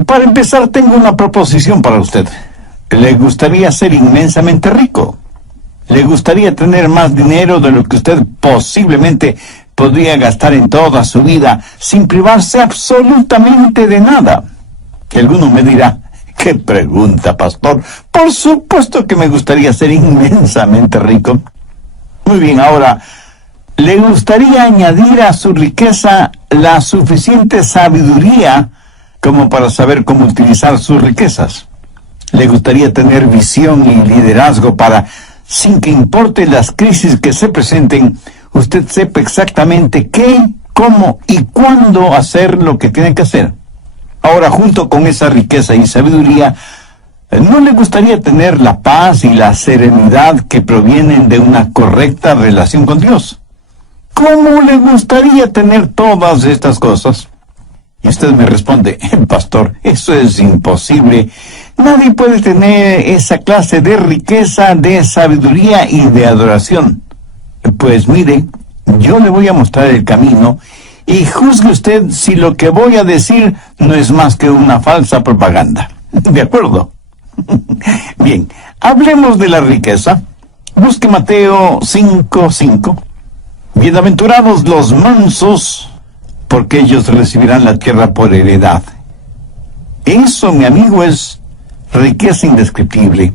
Para empezar, tengo una proposición para usted. ¿Le gustaría ser inmensamente rico? ¿Le gustaría tener más dinero de lo que usted posiblemente podría gastar en toda su vida sin privarse absolutamente de nada? Que alguno me dirá, ¿qué pregunta, pastor? Por supuesto que me gustaría ser inmensamente rico. Muy bien, ahora, ¿le gustaría añadir a su riqueza la suficiente sabiduría como para saber cómo utilizar sus riquezas? ¿Le gustaría tener visión y liderazgo para, sin que importe las crisis que se presenten, usted sepa exactamente qué, cómo y cuándo hacer lo que tiene que hacer? Ahora, junto con esa riqueza y sabiduría, ¿no le gustaría tener la paz y la serenidad que provienen de una correcta relación con Dios? ¿Cómo le gustaría tener todas estas cosas? Y usted me responde, pastor, eso es imposible. Nadie puede tener esa clase de riqueza, de sabiduría y de adoración. Pues mire, yo le voy a mostrar el camino y juzgue usted si lo que voy a decir no es más que una falsa propaganda. ¿De acuerdo? Bien, hablemos de la riqueza. Busque Mateo 5:5. Bienaventurados los mansos, porque ellos recibirán la tierra por heredad. Eso, mi amigo, es riqueza indescriptible.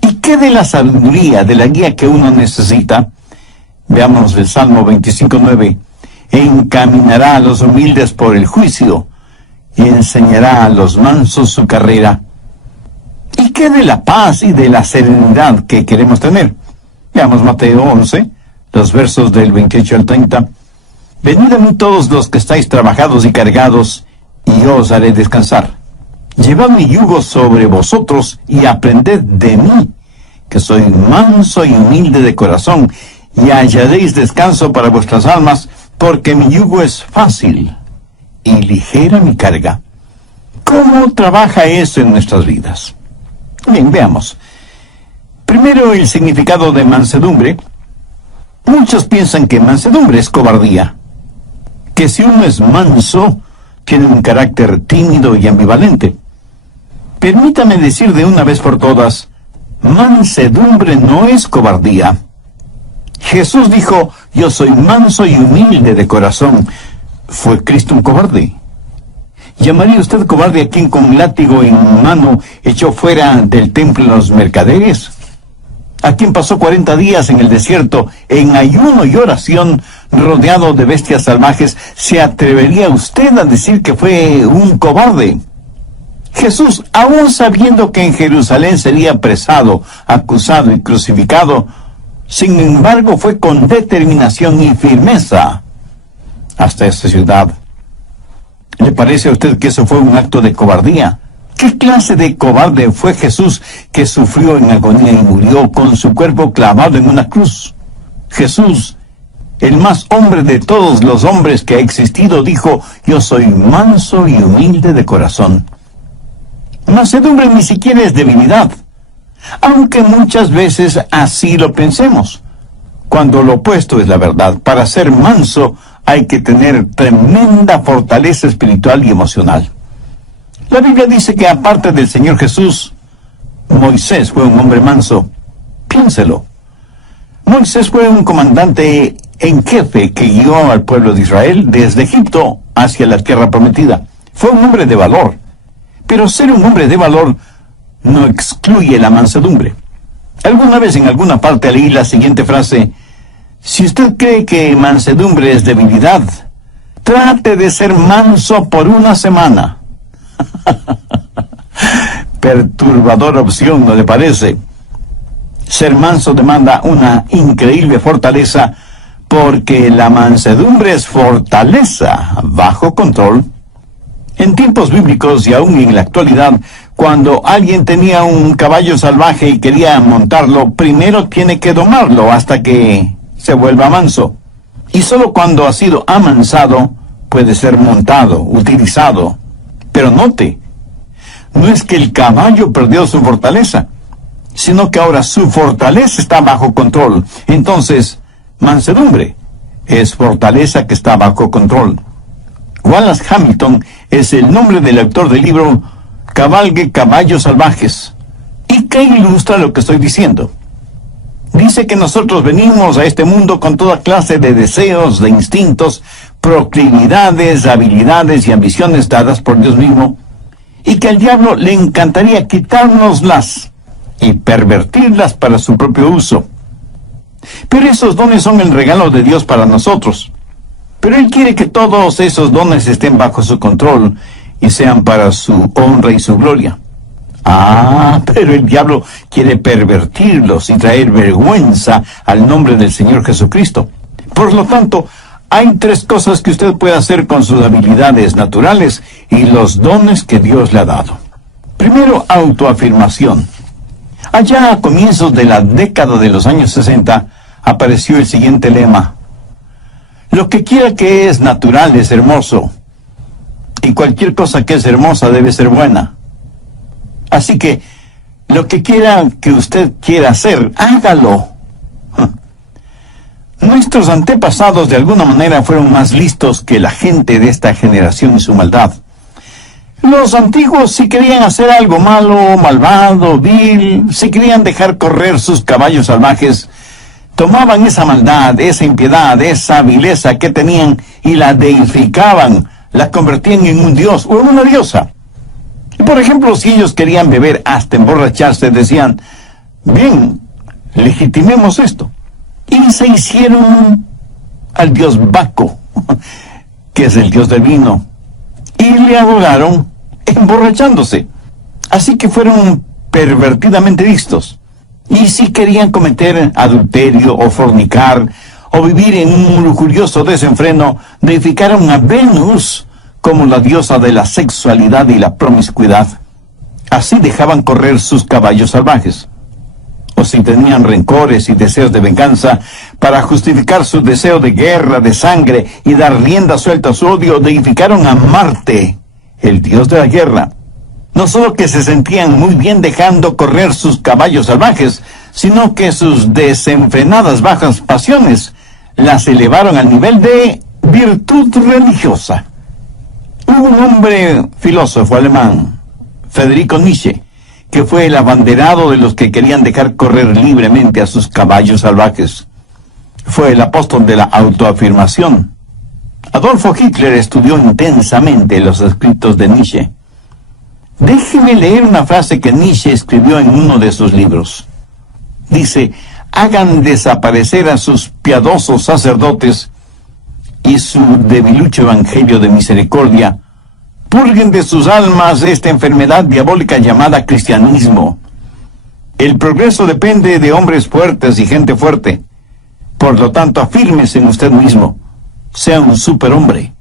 ¿Y qué de la sabiduría, de la guía que uno necesita? Veamos el Salmo 25:9. Encaminará a los humildes por el juicio y enseñará a los mansos su carrera. ¿Y qué de la paz y de la serenidad que queremos tener? Veamos Mateo 11, los versos del 28 al 30. Venid a mí todos los que estáis trabajados y cargados, y yo os haré descansar. Llevad mi yugo sobre vosotros y aprended de mí, que soy manso y humilde de corazón, y hallaréis descanso para vuestras almas, porque mi yugo es fácil y ligera mi carga. ¿Cómo trabaja eso en nuestras vidas? Bien, veamos. Primero, el significado de mansedumbre. Muchos piensan que mansedumbre es cobardía, que si uno es manso, tiene un carácter tímido y ambivalente. Permítame decir de una vez por todas, mansedumbre no es cobardía. Jesús dijo, yo soy manso y humilde de corazón. ¿Fue Cristo un cobarde? ¿Llamaría usted cobarde a quien con látigo en mano echó fuera del templo los mercaderes? ¿A quien pasó 40 días en el desierto, en ayuno y oración, rodeado de bestias salvajes? ¿Se atrevería usted a decir que fue un cobarde? Jesús, aún sabiendo que en Jerusalén sería apresado, acusado y crucificado, sin embargo fue con determinación y firmeza hasta esta ciudad. ¿Le parece a usted que eso fue un acto de cobardía? ¿Qué clase de cobarde fue Jesús que sufrió en agonía y murió con su cuerpo clavado en una cruz? Jesús, el más hombre de todos los hombres que ha existido, dijo, yo soy manso y humilde de corazón. Mansedumbre ni siquiera es debilidad, aunque muchas veces así lo pensemos, cuando lo opuesto es la verdad. Para ser manso hay que tener tremenda fortaleza espiritual y emocional. La Biblia dice que aparte del Señor Jesús, Moisés fue un hombre manso. Piénselo. Moisés fue un comandante en jefe que guió al pueblo de Israel desde Egipto hacia la tierra prometida. Fue un hombre de valor. Pero ser un hombre de valor no excluye la mansedumbre. Alguna vez en alguna parte leí la siguiente frase: si usted cree que mansedumbre es debilidad, trate de ser manso por una semana. Perturbadora opción, ¿no le parece? Ser manso demanda una increíble fortaleza, porque la mansedumbre es fortaleza bajo control. En tiempos bíblicos y aún en la actualidad, cuando alguien tenía un caballo salvaje y quería montarlo, primero tiene que domarlo hasta que se vuelva manso. Y solo cuando ha sido amansado puede ser montado, utilizado. Pero note, no es que el caballo perdió su fortaleza, sino que ahora su fortaleza está bajo control. Entonces, mansedumbre es fortaleza que está bajo control. Wallace Hamilton es el nombre del autor del libro cabalgue caballos salvajes. ¿Y qué ilustra lo que estoy diciendo? Dice que nosotros venimos a este mundo con toda clase de deseos, de instintos, proclividades, habilidades y ambiciones dadas por Dios mismo, y que al diablo le encantaría quitárnoslas y pervertirlas para su propio uso. Pero esos dones son el regalo de Dios para nosotros. Pero Él quiere que todos esos dones estén bajo su control y sean para su honra y su gloria. Pero el diablo quiere pervertirlos y traer vergüenza al nombre del Señor Jesucristo. Por lo tanto, hay tres cosas que usted puede hacer con sus habilidades naturales y los dones que Dios le ha dado. Primero, autoafirmación. Allá a comienzos de la década de los años 60, apareció el siguiente lema: lo que quiera que es natural es hermoso, y cualquier cosa que es hermosa debe ser buena. Así que, lo que quiera que usted quiera hacer, hágalo. Nuestros antepasados de alguna manera fueron más listos que la gente de esta generación y su maldad. Los antiguos, si querían hacer algo malo, malvado, vil, si querían dejar correr sus caballos salvajes, tomaban esa maldad, esa impiedad, esa vileza que tenían y la deificaban, la convertían en un dios o en una diosa. Por ejemplo, si ellos querían beber hasta emborracharse, decían: bien, legitimemos esto. Y se hicieron al dios Baco, que es el dios del vino, y le adoraron emborrachándose. Así que fueron pervertidamente listos. Y si querían cometer adulterio o fornicar, o vivir en un lujurioso desenfreno, deificaron a Venus como la diosa de la sexualidad y la promiscuidad. Así dejaban correr sus caballos salvajes. O si tenían rencores y deseos de venganza, para justificar su deseo de guerra, de sangre, y dar rienda suelta a su odio, deificaron a Marte, el dios de la guerra. No solo que se sentían muy bien dejando correr sus caballos salvajes, sino que sus desenfrenadas bajas pasiones las elevaron al nivel de virtud religiosa. Hubo un hombre filósofo alemán, Friedrich Nietzsche, que fue el abanderado de los que querían dejar correr libremente a sus caballos salvajes. Fue el apóstol de la autoafirmación. Adolfo Hitler estudió intensamente los escritos de Nietzsche. Déjeme leer una frase que Nietzsche escribió en uno de sus libros. Dice: hagan desaparecer a sus piadosos sacerdotes y su debilucho evangelio de misericordia. Purguen de sus almas esta enfermedad diabólica llamada cristianismo. El progreso depende de hombres fuertes y gente fuerte. Por lo tanto, afírmese en usted mismo. Sea un superhombre.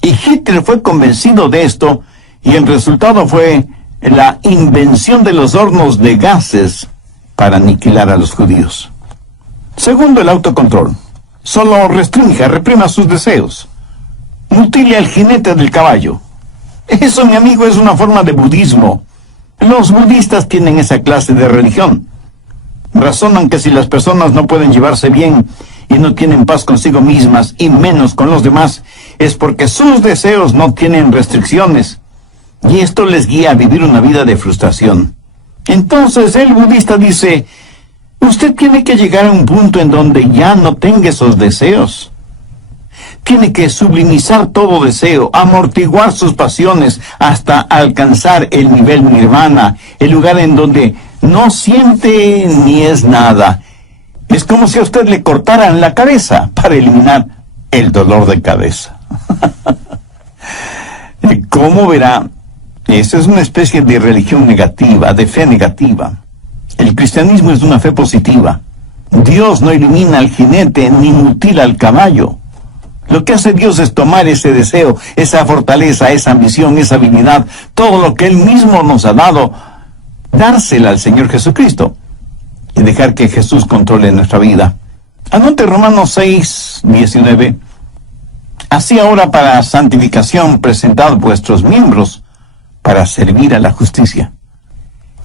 Y Hitler fue convencido de esto, y el resultado fue la invención de los hornos de gases para aniquilar a los judíos. Segundo, el autocontrol. Solo restrinja, reprima sus deseos. Mutile al jinete del caballo. Eso, mi amigo, es una forma de budismo. Los budistas tienen esa clase de religión. Razonan que si las personas no pueden llevarse bien y no tienen paz consigo mismas y menos con los demás, es porque sus deseos no tienen restricciones. Y esto les guía a vivir una vida de frustración. Entonces el budista dice: usted tiene que llegar a un punto en donde ya no tenga esos deseos. Tiene que sublimizar todo deseo, amortiguar sus pasiones hasta alcanzar el nivel nirvana, el lugar en donde no siente ni es nada. Es como si a usted le cortaran la cabeza para eliminar el dolor de cabeza. ¿Cómo verá? Esa es una especie de religión negativa, de fe negativa. El cristianismo es una fe positiva. Dios no elimina al jinete ni mutila al caballo. Lo que hace Dios es tomar ese deseo, esa fortaleza, esa ambición, esa habilidad, todo lo que Él mismo nos ha dado, dársela al Señor Jesucristo y dejar que Jesús controle nuestra vida. Anote Romanos 6, 19. Así ahora, para santificación, presentad vuestros miembros para servir a la justicia.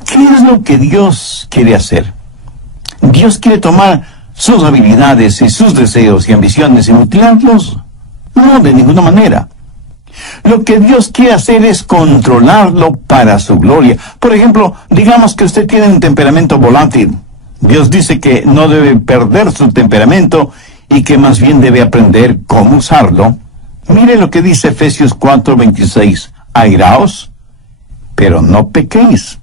¿Qué es lo que Dios quiere hacer? Dios quiere tomar sus habilidades y sus deseos y ambiciones y mutilarlos. No, de ninguna manera. Lo que Dios quiere hacer es controlarlo para su gloria. Por ejemplo, digamos que usted tiene un temperamento volátil. Dios dice que no debe perder su temperamento y que más bien debe aprender cómo usarlo. Mire lo que dice Efesios 4:26. Airaos, pero no pequéis.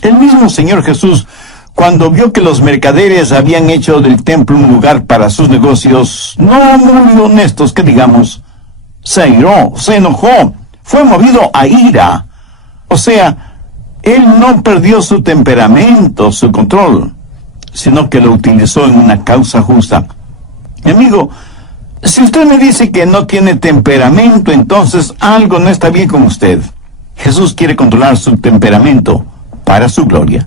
El mismo Señor Jesús, cuando vio que los mercaderes habían hecho del templo un lugar para sus negocios, no muy honestos que digamos, se airó, se enojó, fue movido a ira. O sea, él no perdió su temperamento, su control, sino que lo utilizó en una causa justa. Mi amigo, si usted me dice que no tiene temperamento, entonces algo no está bien con usted. Jesús quiere controlar su temperamento para su gloria.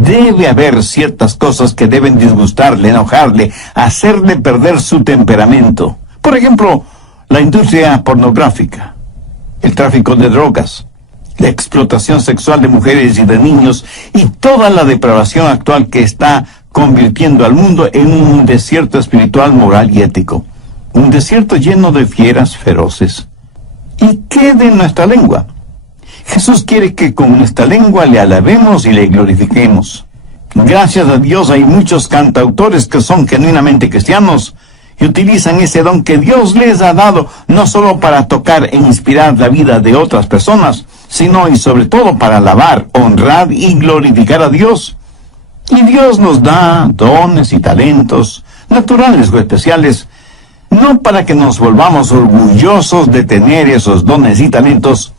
Debe haber ciertas cosas que deben disgustarle, enojarle, hacerle perder su temperamento. Por ejemplo, la industria pornográfica, el tráfico de drogas, la explotación sexual de mujeres y de niños y toda la depravación actual que está convirtiendo al mundo en un desierto espiritual, moral y ético. Un desierto lleno de fieras feroces. ¿Y qué de nuestra lengua? Jesús quiere que con nuestra lengua le alabemos y le glorifiquemos. Gracias a Dios hay muchos cantautores que son genuinamente cristianos y utilizan ese don que Dios les ha dado no solo para tocar e inspirar la vida de otras personas, sino y sobre todo para alabar, honrar y glorificar a Dios. Y Dios nos da dones y talentos, naturales o especiales, no para que nos volvamos orgullosos de tener esos dones y talentos,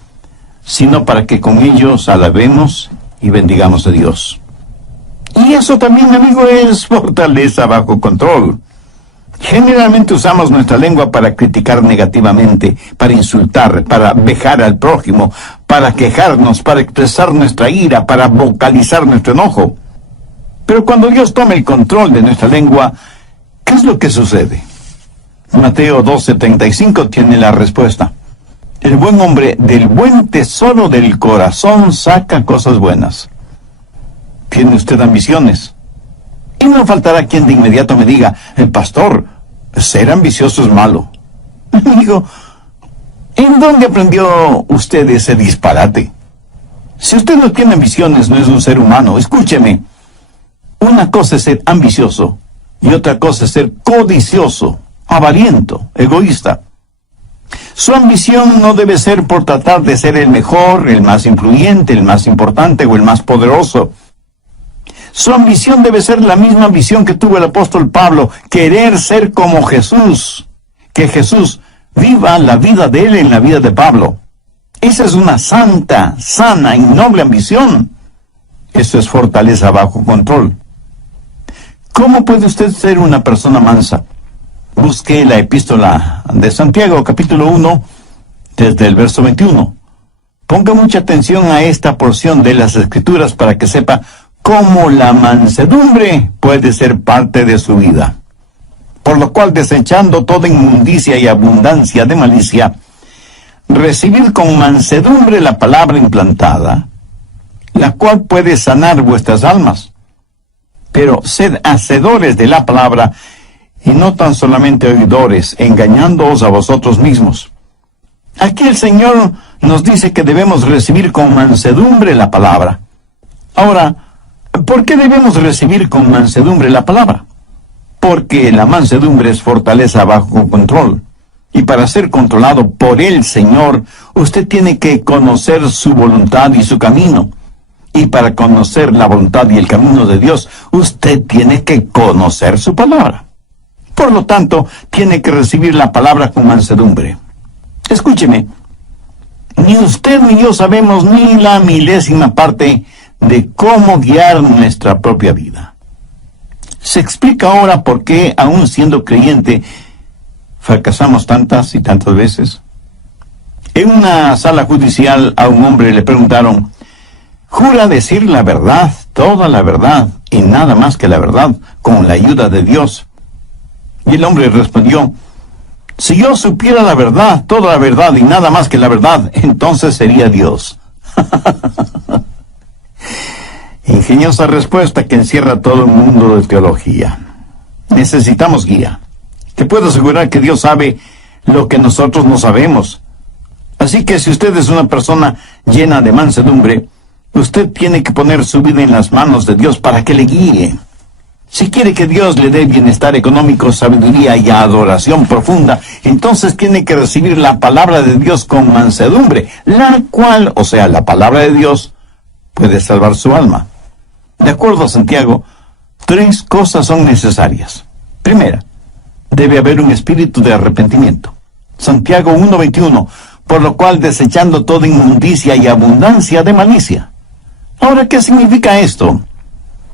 sino para que con ellos alabemos y bendigamos a Dios. Y eso también, amigo, es fortaleza bajo control. Generalmente usamos nuestra lengua para criticar negativamente, para insultar, para vejar al prójimo, para quejarnos, para expresar nuestra ira, para vocalizar nuestro enojo. Pero cuando Dios toma el control de nuestra lengua, ¿qué es lo que sucede? Mateo 12:35 tiene la respuesta. El buen hombre del buen tesoro del corazón saca cosas buenas. ¿Tiene usted ambiciones? Y no faltará quien de inmediato me diga, el pastor, ser ambicioso es malo. Amigo, ¿en dónde aprendió usted ese disparate? Si usted no tiene ambiciones, no es un ser humano. Escúcheme, una cosa es ser ambicioso y otra cosa es ser codicioso, avariento, egoísta. Su ambición no debe ser por tratar de ser el mejor, el más influyente, el más importante o el más poderoso. Su ambición debe ser la misma ambición que tuvo el apóstol Pablo, querer ser como Jesús, que Jesús viva la vida de él en la vida de Pablo. Esa es una santa, sana y noble ambición. Eso es fortaleza bajo control. ¿Cómo puede usted ser una persona mansa? Busque la epístola de Santiago, capítulo 1, desde el verso 21. Ponga mucha atención a esta porción de las Escrituras para que sepa cómo la mansedumbre puede ser parte de su vida. Por lo cual, desechando toda inmundicia y abundancia de malicia, recibid con mansedumbre la palabra implantada, la cual puede sanar vuestras almas. Pero sed hacedores de la palabra, y no tan solamente oidores, engañándoos a vosotros mismos. Aquí el Señor nos dice que debemos recibir con mansedumbre la palabra. Ahora, ¿por qué debemos recibir con mansedumbre la palabra? Porque la mansedumbre es fortaleza bajo control. Y para ser controlado por el Señor, usted tiene que conocer su voluntad y su camino. Y para conocer la voluntad y el camino de Dios, usted tiene que conocer su palabra. Por lo tanto, tiene que recibir la palabra con mansedumbre. Escúcheme, ni usted ni yo sabemos ni la milésima parte de cómo guiar nuestra propia vida. Se explica ahora por qué, aún siendo creyente, fracasamos tantas y tantas veces. En una sala judicial a un hombre le preguntaron, ¿jura decir la verdad, toda la verdad, y nada más que la verdad, con la ayuda de Dios? Y el hombre respondió, si yo supiera la verdad, toda la verdad y nada más que la verdad, entonces sería Dios. Ingeniosa respuesta que encierra todo un mundo de teología. Necesitamos guía. Te puedo asegurar que Dios sabe lo que nosotros no sabemos. Así que si usted es una persona llena de mansedumbre, usted tiene que poner su vida en las manos de Dios para que le guíe. Si quiere que Dios le dé bienestar económico, sabiduría y adoración profunda, entonces tiene que recibir la palabra de Dios con mansedumbre, la cual, o sea, la palabra de Dios, puede salvar su alma. De acuerdo a Santiago, 3 cosas son necesarias. Primera, debe haber un espíritu de arrepentimiento. Santiago 1:21, por lo cual desechando toda inmundicia y abundancia de malicia. Ahora, ¿qué significa esto?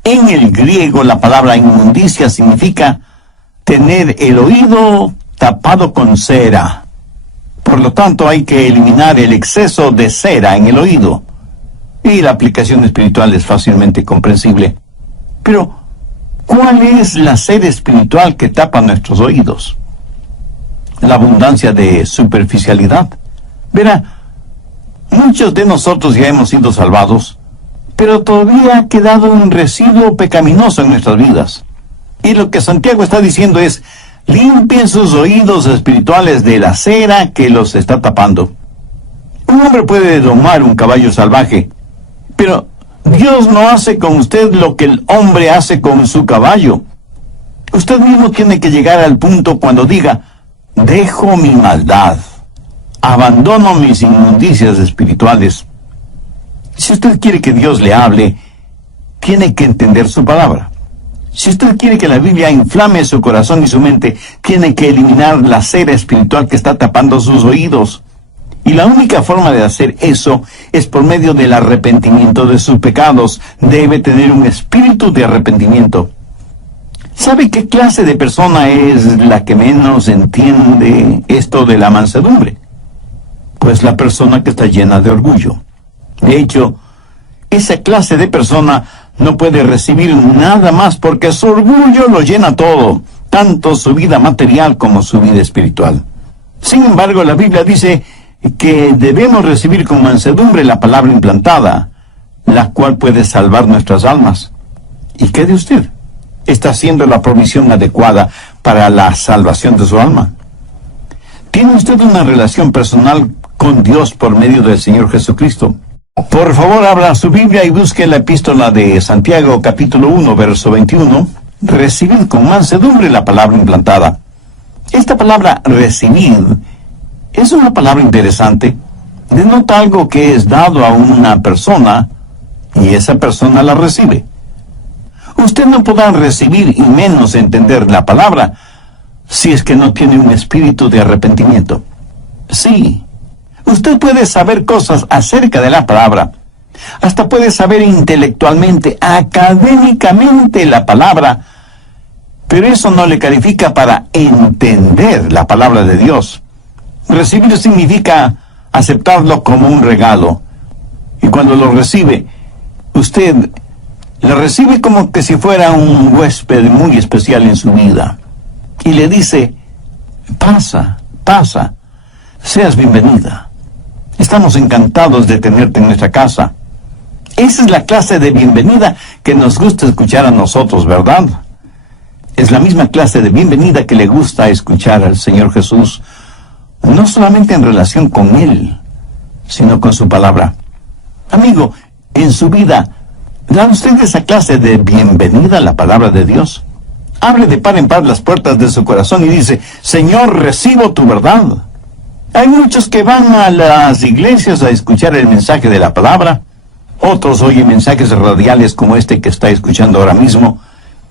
En el griego, la palabra inmundicia significa tener el oído tapado con cera. Por lo tanto, hay que eliminar el exceso de cera en el oído. Y la aplicación espiritual es fácilmente comprensible. Pero, ¿cuál es la cera espiritual que tapa nuestros oídos? La abundancia de superficialidad. Verá, muchos de nosotros ya hemos sido salvados, pero todavía ha quedado un residuo pecaminoso en nuestras vidas. Y lo que Santiago está diciendo es, limpien sus oídos espirituales de la cera que los está tapando. Un hombre puede domar un caballo salvaje, pero Dios no hace con usted lo que el hombre hace con su caballo. Usted mismo tiene que llegar al punto cuando diga, dejo mi maldad, abandono mis inmundicias espirituales. Si usted quiere que Dios le hable, tiene que entender su palabra. Si usted quiere que la Biblia inflame su corazón y su mente, tiene que eliminar la cera espiritual que está tapando sus oídos. Y la única forma de hacer eso es por medio del arrepentimiento de sus pecados. Debe tener un espíritu de arrepentimiento. ¿Sabe qué clase de persona es la que menos entiende esto de la mansedumbre? Pues la persona que está llena de orgullo. De hecho, esa clase de persona no puede recibir nada más porque su orgullo lo llena todo, tanto su vida material como su vida espiritual. Sin embargo, la Biblia dice que debemos recibir con mansedumbre la palabra implantada, la cual puede salvar nuestras almas. ¿Y qué de usted? ¿Está haciendo la provisión adecuada para la salvación de su alma? ¿Tiene usted una relación personal con Dios por medio del Señor Jesucristo? Por favor, abra su Biblia y busque la epístola de Santiago, capítulo 1, verso 21. Recibid con mansedumbre la palabra implantada. Esta palabra recibir es una palabra interesante. Denota algo que es dado a una persona y esa persona la recibe. Usted no podrá recibir y menos entender la palabra si es que no tiene un espíritu de arrepentimiento. Sí. Usted puede saber cosas acerca de la palabra, hasta puede saber intelectualmente, académicamente la palabra, pero eso no le califica para entender la palabra de Dios. Recibir significa aceptarlo como un regalo, y cuando lo recibe, usted lo recibe como que si fuera un huésped muy especial en su vida, y le dice, pasa, seas bienvenida. Estamos encantados de tenerte en nuestra casa. Esa es la clase de bienvenida que nos gusta escuchar a nosotros, ¿verdad? Es la misma clase de bienvenida que le gusta escuchar al Señor Jesús, no solamente en relación con Él, sino con su palabra. Amigo, en su vida, ¿da usted esa clase de bienvenida a la palabra de Dios? Abre de par en par las puertas de su corazón y dice, Señor, recibo tu verdad. Hay muchos que van a las iglesias a escuchar el mensaje de la palabra. Otros oyen mensajes radiales como este que está escuchando ahora mismo,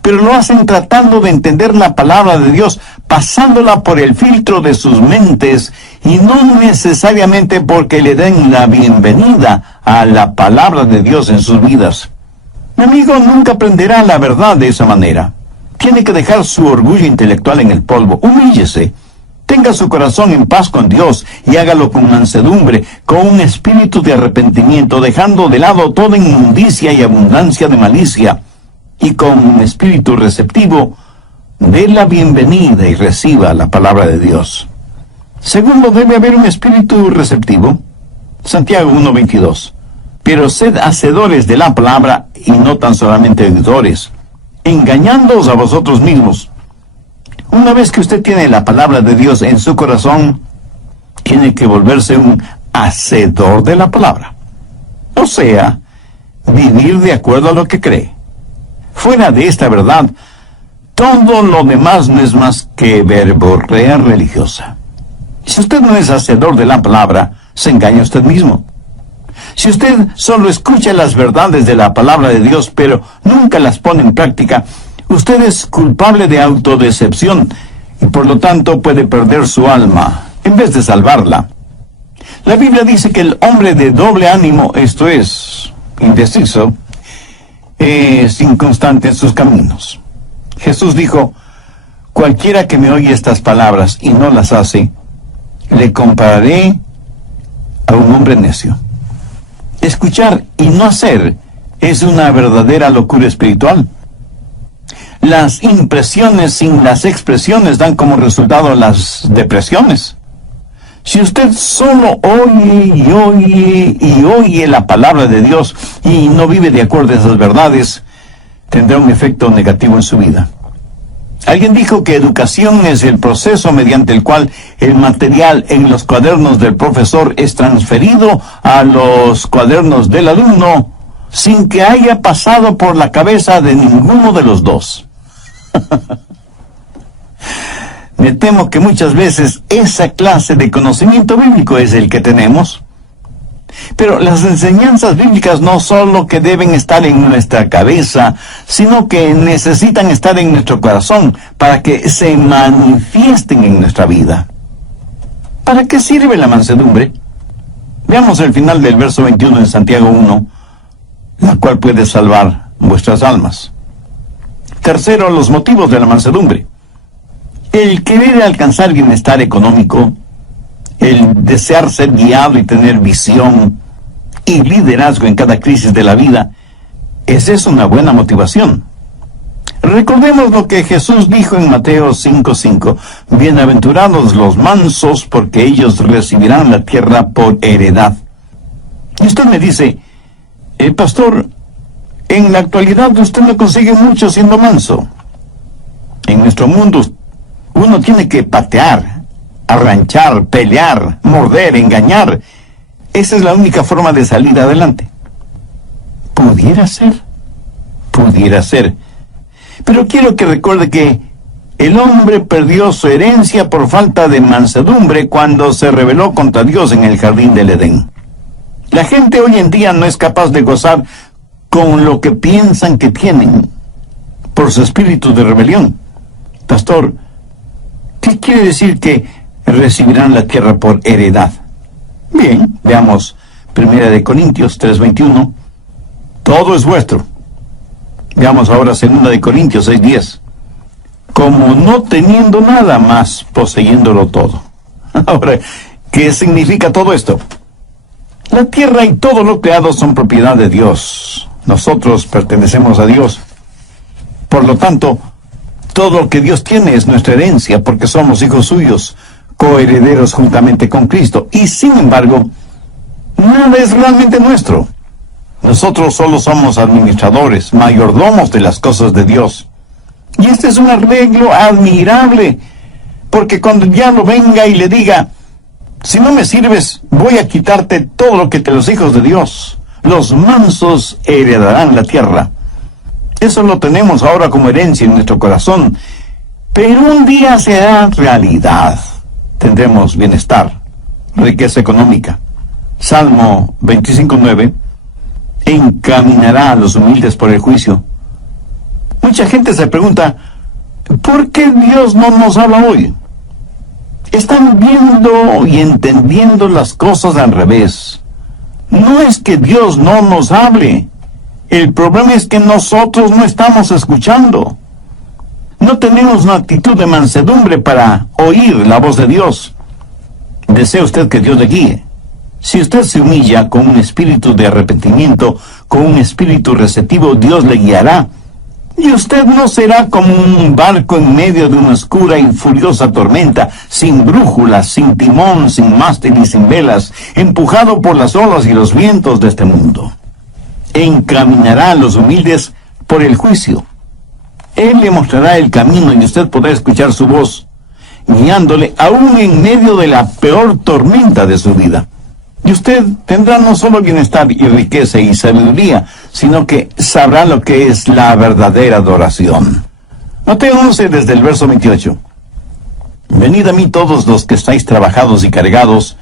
pero lo hacen tratando de entender la palabra de Dios, pasándola por el filtro de sus mentes, y no necesariamente porque le den la bienvenida a la palabra de Dios en sus vidas. Mi amigo nunca aprenderá la verdad de esa manera. Tiene que dejar su orgullo intelectual en el polvo. Humíllese. Tenga su corazón en paz con Dios y hágalo con mansedumbre, con un espíritu de arrepentimiento, dejando de lado toda inmundicia y abundancia de malicia, y con un espíritu receptivo, dé la bienvenida y reciba la palabra de Dios. Segundo, debe haber un espíritu receptivo. Santiago 1:22. Pero sed hacedores de la palabra y no tan solamente oidores, engañándoos a vosotros mismos. Una vez que usted tiene la palabra de Dios en su corazón, tiene que volverse un hacedor de la palabra. O sea, vivir de acuerdo a lo que cree. Fuera de esta verdad, todo lo demás no es más que verborrea religiosa. Si usted no es hacedor de la palabra, se engaña usted mismo. Si usted solo escucha las verdades de la palabra de Dios, pero nunca las pone en práctica, usted es culpable de autodecepción y por lo tanto puede perder su alma en vez de salvarla. La Biblia dice que el hombre de doble ánimo, esto es, indeciso, es inconstante en sus caminos. Jesús dijo: cualquiera que me oye estas palabras y no las hace, le compararé a un hombre necio. Escuchar y no hacer es una verdadera locura espiritual. Las impresiones sin las expresiones dan como resultado las depresiones. Si usted solo oye y oye y oye la palabra de Dios y no vive de acuerdo a esas verdades, tendrá un efecto negativo en su vida. Alguien dijo que educación es el proceso mediante el cual el material en los cuadernos del profesor es transferido a los cuadernos del alumno sin que haya pasado por la cabeza de ninguno de los dos. Me temo que muchas veces esa clase de conocimiento bíblico es el que tenemos. Pero las enseñanzas bíblicas no solo que deben estar en nuestra cabeza, sino que necesitan estar en nuestro corazón para que se manifiesten en nuestra vida. ¿Para qué sirve la mansedumbre? Veamos el final del verso 21 en Santiago 1, la cual puede salvar vuestras almas. Tercero, los motivos de la mansedumbre. El querer alcanzar bienestar económico, el desear ser guiado y tener visión y liderazgo en cada crisis de la vida, esa es una buena motivación. Recordemos lo que Jesús dijo en Mateo 5:5, bienaventurados los mansos, porque ellos recibirán la tierra por heredad. Y usted me dice, pastor, en la actualidad usted no consigue mucho siendo manso. En nuestro mundo uno tiene que patear, arranchar, pelear, morder, engañar. Esa es la única forma de salir adelante. Pudiera ser. Pero quiero que recuerde que el hombre perdió su herencia por falta de mansedumbre cuando se rebeló contra Dios en el jardín del Edén. La gente hoy en día no es capaz de gozar con lo que piensan que tienen por su espíritu de rebelión. Pastor, ¿qué quiere decir que recibirán la tierra por heredad? Bien, veamos 1 Corintios 3:21. Todo es vuestro. Veamos ahora 2 Corintios 6:10. Como no teniendo nada más, poseyéndolo todo. Ahora, ¿qué significa todo esto? La tierra y todo lo creado son propiedad de Dios. Nosotros pertenecemos a Dios. Por lo tanto, todo lo que Dios tiene es nuestra herencia, porque somos hijos suyos, coherederos juntamente con Cristo. Y sin embargo, nada es realmente nuestro. Nosotros solo somos administradores, mayordomos de las cosas de Dios. Y este es un arreglo admirable, porque cuando el diablo venga y le diga, si no me sirves, voy a quitarte todo lo que te los hijos de Dios, los mansos heredarán la tierra. Eso lo tenemos ahora como herencia en nuestro corazón, pero un día será realidad. Tendremos bienestar, riqueza económica. Salmo 25:9, encaminará a los humildes por el juicio. Mucha gente se pregunta, ¿por qué Dios no nos habla hoy? Están viendo y entendiendo las cosas al revés. No es que Dios no nos hable. El problema es que nosotros no estamos escuchando. No tenemos una actitud de mansedumbre para oír la voz de Dios. ¿Desea usted que Dios le guíe? Si usted se humilla con un espíritu de arrepentimiento, con un espíritu receptivo, Dios le guiará. Y usted no será como un barco en medio de una oscura y furiosa tormenta, sin brújula, sin timón, sin mástil y sin velas, empujado por las olas y los vientos de este mundo. Encaminará a los humildes por el juicio. Él le mostrará el camino y usted podrá escuchar su voz, guiándole aún en medio de la peor tormenta de su vida. Y usted tendrá no solo bienestar y riqueza y sabiduría, sino que sabrá lo que es la verdadera adoración. Mateo 11 desde el verso 28. Venid a mí todos los que estáis trabajados y cargados,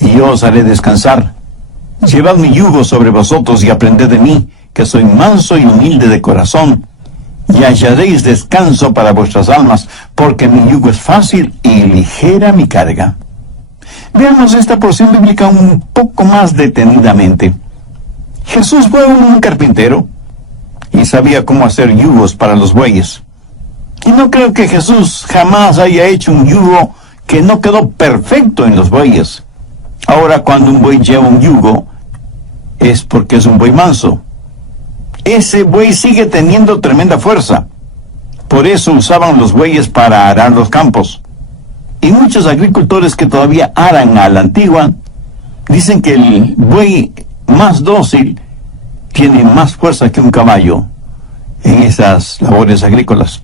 y yo os haré descansar. Llevad mi yugo sobre vosotros y aprended de mí, que soy manso y humilde de corazón, y hallaréis descanso para vuestras almas, porque mi yugo es fácil y ligera mi carga. Veamos esta porción bíblica un poco más detenidamente. Jesús fue un carpintero y sabía cómo hacer yugos para los bueyes. Y no creo que Jesús jamás haya hecho un yugo que no quedó perfecto en los bueyes. Ahora, cuando un buey lleva un yugo, es porque es un buey manso. Ese buey sigue teniendo tremenda fuerza. Por eso usaban los bueyes para arar los campos. Y muchos agricultores que todavía aran a la antigua dicen que el buey más dócil tiene más fuerza que un caballo en esas labores agrícolas.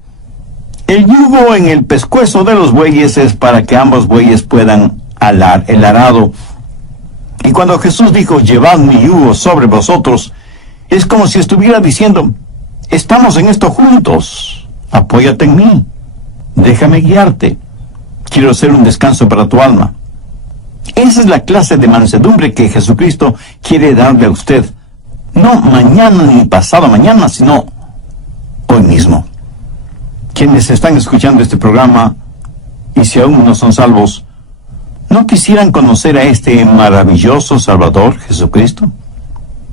El yugo en el pescuezo de los bueyes es para que ambos bueyes puedan alar el arado. Y cuando Jesús dijo, llevad mi yugo sobre vosotros, es como si estuviera diciendo, estamos en esto juntos, apóyate en mí, déjame guiarte, quiero ser un descanso para tu alma. Esa es la clase de mansedumbre que Jesucristo quiere darle a usted, no mañana ni pasado mañana, sino hoy mismo. Quienes están escuchando este programa, y si aún no son salvos, ¿no quisieran conocer a este maravilloso Salvador, Jesucristo?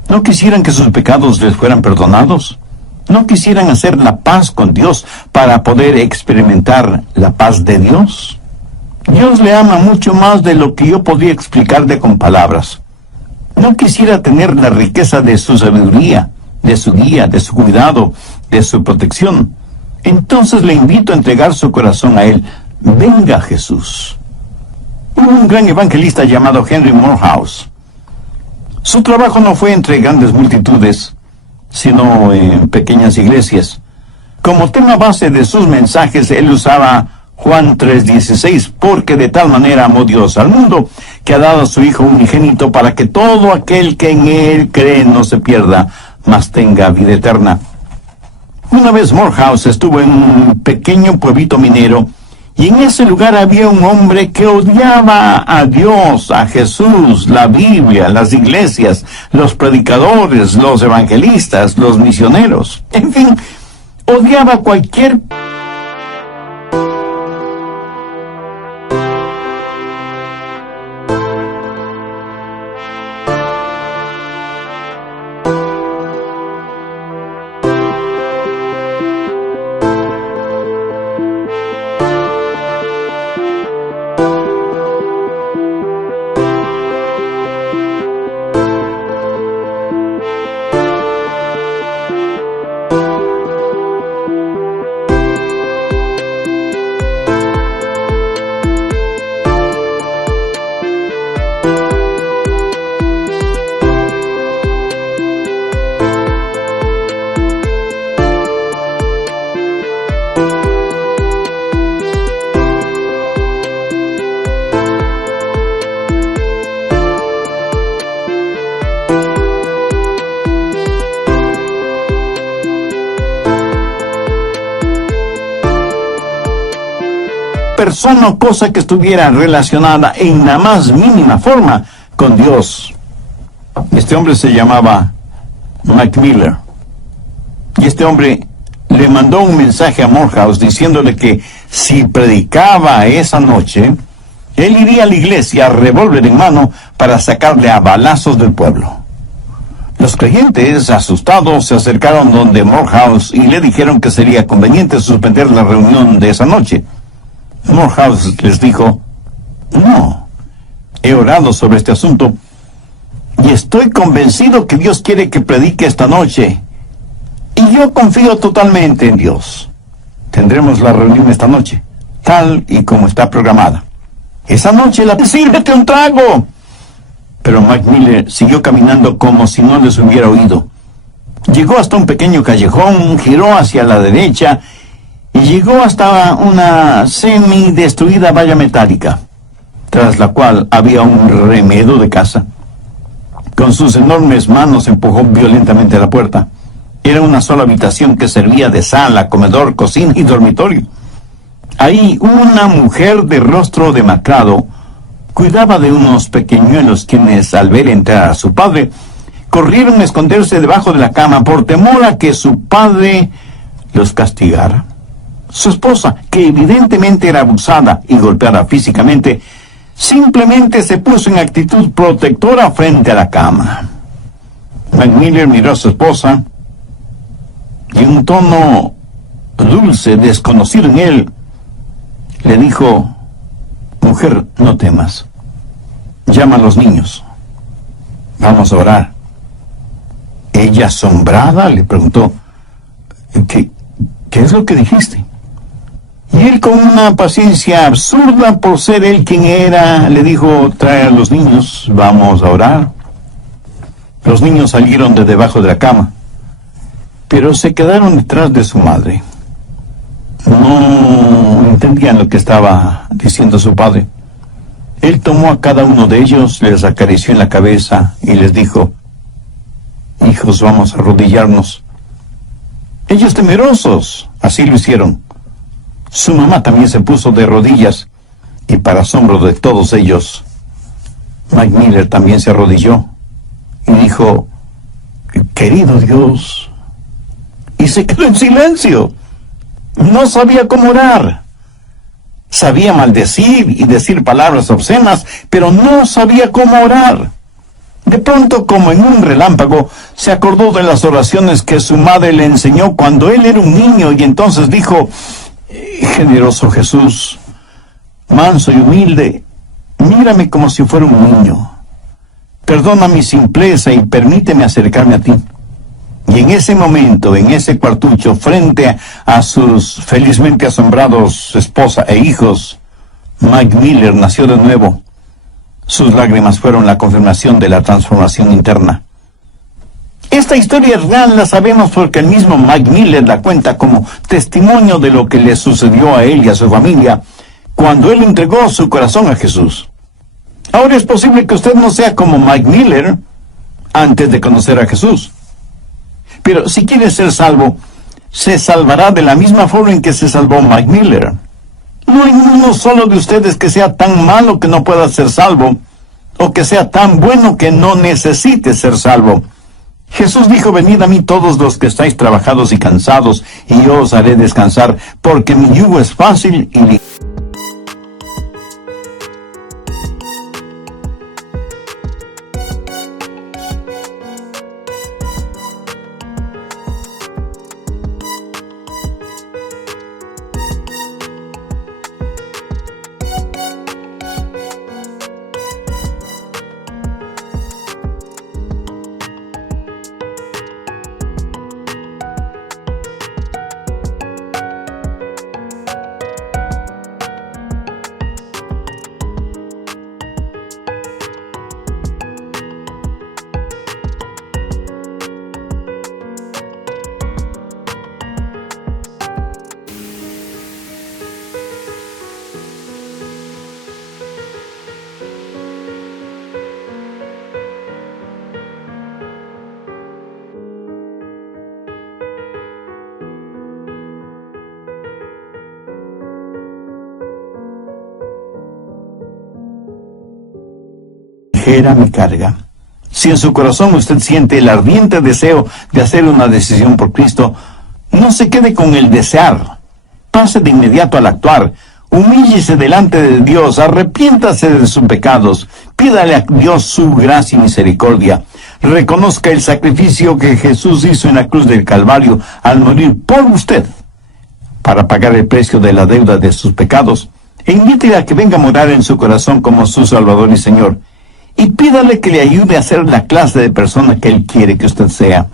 ¿No quisieran que sus pecados les fueran perdonados? ¿No quisieran hacer la paz con Dios para poder experimentar la paz de Dios? Dios le ama mucho más de lo que yo podría explicarle con palabras. ¿No quisiera tener la riqueza de su sabiduría, de su guía, de su cuidado, de su protección? Entonces le invito a entregar su corazón a Él. Venga, Jesús. Hubo un gran evangelista llamado Henry Morehouse. Su trabajo no fue entre grandes multitudes, sino en pequeñas iglesias. Como tema base de sus mensajes, él usaba Juan 3:16, porque de tal manera amó Dios al mundo, que ha dado a su Hijo unigénito para que todo aquel que en Él cree no se pierda, mas tenga vida eterna. Una vez Morehouse estuvo en un pequeño pueblito minero, y en ese lugar había un hombre que odiaba a Dios, a Jesús, la Biblia, las iglesias, los predicadores, los evangelistas, los misioneros. En fin, odiaba cualquier persona o cosa que estuviera relacionada en la más mínima forma con Dios. Este hombre se llamaba Mike Miller. Y este hombre le mandó un mensaje a Morehouse diciéndole que si predicaba esa noche, él iría a la iglesia, revólver en mano, para sacarle a balazos del pueblo. Los creyentes, asustados, se acercaron donde Morehouse y le dijeron que sería conveniente suspender la reunión de esa noche. Morehouse les dijo, no, he orado sobre este asunto y estoy convencido que Dios quiere que predique esta noche. Y yo confío totalmente en Dios. Tendremos la reunión esta noche, tal y como está programada. Esa noche sírvete un trago. Pero Mike Miller siguió caminando como si no les hubiera oído. Llegó hasta un pequeño callejón, giró hacia la derecha y llegó hasta una semi-destruida valla metálica, tras la cual había un remedo de casa. Con sus enormes manos empujó violentamente la puerta. Era una sola habitación que servía de sala, comedor, cocina y dormitorio. Ahí una mujer de rostro demacrado cuidaba de unos pequeñuelos quienes, al ver entrar a su padre, corrieron a esconderse debajo de la cama por temor a que su padre los castigara. Su esposa, que evidentemente era abusada y golpeada físicamente, simplemente se puso en actitud protectora frente a la cama. McMiller miró a su esposa y en un tono dulce, desconocido en él, le dijo: «Mujer, no temas. Llama a los niños. Vamos a orar». Ella, asombrada, le preguntó: ¿Qué es lo que dijiste? Y él, con una paciencia absurda por ser él quien era, le dijo: «Trae a los niños, vamos a orar». Los niños salieron de debajo de la cama, pero se quedaron detrás de su madre. No entendían lo que estaba diciendo su padre. Él tomó a cada uno de ellos, les acarició en la cabeza y les dijo: «Hijos, vamos a arrodillarnos». Ellos, temerosos, así lo hicieron. Su mamá también se puso de rodillas y, para asombro de todos ellos, McMiller también se arrodilló y dijo: «Querido Dios», y se quedó en silencio. No sabía cómo orar. Sabía maldecir y decir palabras obscenas, pero no sabía cómo orar. De pronto, como en un relámpago, se acordó de las oraciones que su madre le enseñó cuando él era un niño, y entonces dijo: «Generoso Jesús, manso y humilde, mírame como si fuera un niño. Perdona mi simpleza y permíteme acercarme a ti». Y en ese momento, en ese cuartucho, frente a sus felizmente asombrados esposa e hijos, McMiller nació de nuevo. Sus lágrimas fueron la confirmación de la transformación interna. Esta historia real la sabemos porque el mismo McMiller la cuenta como testimonio de lo que le sucedió a él y a su familia cuando él entregó su corazón a Jesús. Ahora es posible que usted no sea como McMiller antes de conocer a Jesús. Pero si quiere ser salvo, se salvará de la misma forma en que se salvó McMiller. No hay uno solo de ustedes que sea tan malo que no pueda ser salvo, o que sea tan bueno que no necesite ser salvo. Jesús dijo: «Venid a mí todos los que estáis trabajados y cansados, y yo os haré descansar, porque mi yugo es fácil y ligero». Ligera mi carga. Si en su corazón usted siente el ardiente deseo de hacer una decisión por Cristo, no se quede con el desear. Pase de inmediato al actuar. Humíllese delante de Dios, arrepiéntase de sus pecados, pídale a Dios su gracia y misericordia. Reconozca el sacrificio que Jesús hizo en la cruz del Calvario al morir por usted, para pagar el precio de la deuda de sus pecados, e invítele a que venga a morar en su corazón como su Salvador y Señor, y pídale que le ayude a ser la clase de persona que Él quiere que usted sea.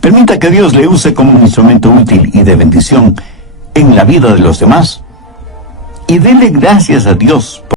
Permita que Dios le use como un instrumento útil y de bendición en la vida de los demás, y dele gracias a Dios